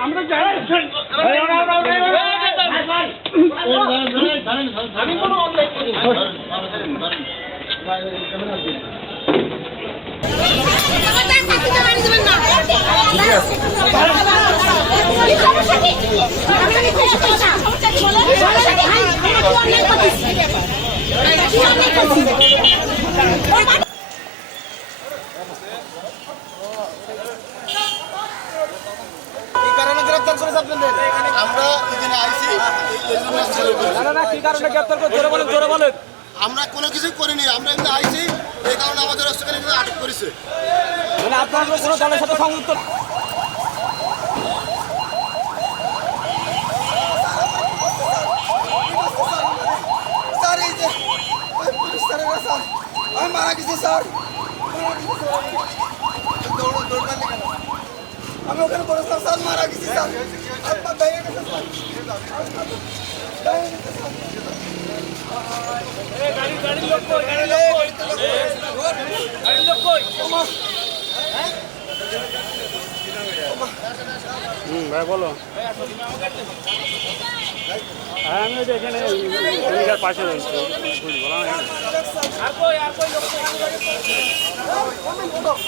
আমরা যাইনি আমি কোনো অনলাইন করি এই আপনাদের। আমরা এখানে আইছি কি কারণে গ্রেপ্তার করে? জোরে বলেন জোরে বলেন। আমরা কোনো কিছুই করিনি আমরা এখানে আইছি এই কারণে আমাদের সেখানে আটক করেছে। মানে আপনার কোনো দলের সাথে সংযুক্ত আমি মারা গেছি স্যার। মারা গেছি স্যার। আমি ওখানে পড়েছিলাম স্যার মারা গেছি স্যার আপনার ভেঙে গেছে স্যার ভাই বলো হ্যাঁ আমি এখানে পাশে রয়েছি বললাম